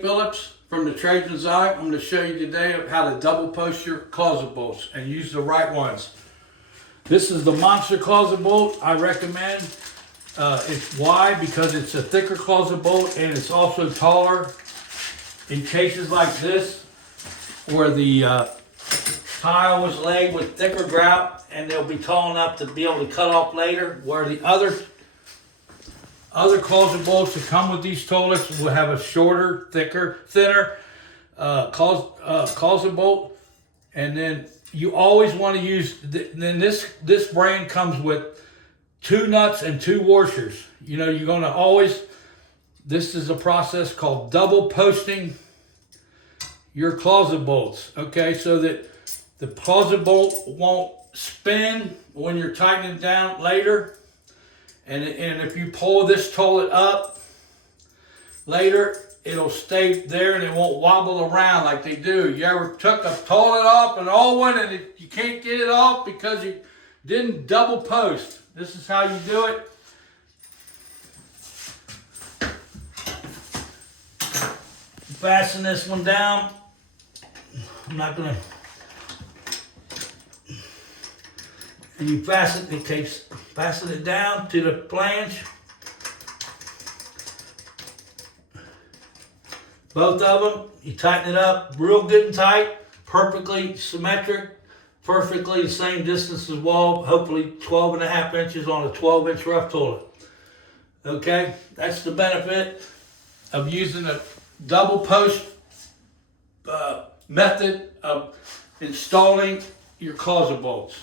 Phillips from the Tradesman's Eye. I'm going to show you today of how to double post your closet bolts and use the right ones. This is the monster closet bolt I recommend. It's why? Because it's a thicker closet bolt and it's also taller in cases like this where the tile was laid with thicker grout, and they'll be tall enough to be able to cut off later, where the other closet bolts that come with these toilets will have a shorter, thinner closet bolt. And then you always want to use, then this brand comes with 2 nuts and 2 washers. You know, you're going to always, this is a process called double posting your closet bolts, okay, so that the closet bolt won't spin when you're tightening it down later. And if you pull this toilet up later, it'll stay there and it won't wobble around like they do. You ever took a toilet off, an old one, and you can't get it off because you didn't double post? This is how you do it. Fasten this one down. I'm not gonna. And you fasten it down to the flange. Both of them, you tighten it up real good and tight, perfectly symmetric, perfectly the same distance as wall, hopefully 12.5 inches on a 12-inch rough toilet. Okay, that's the benefit of using a double post method of installing your closet bolts.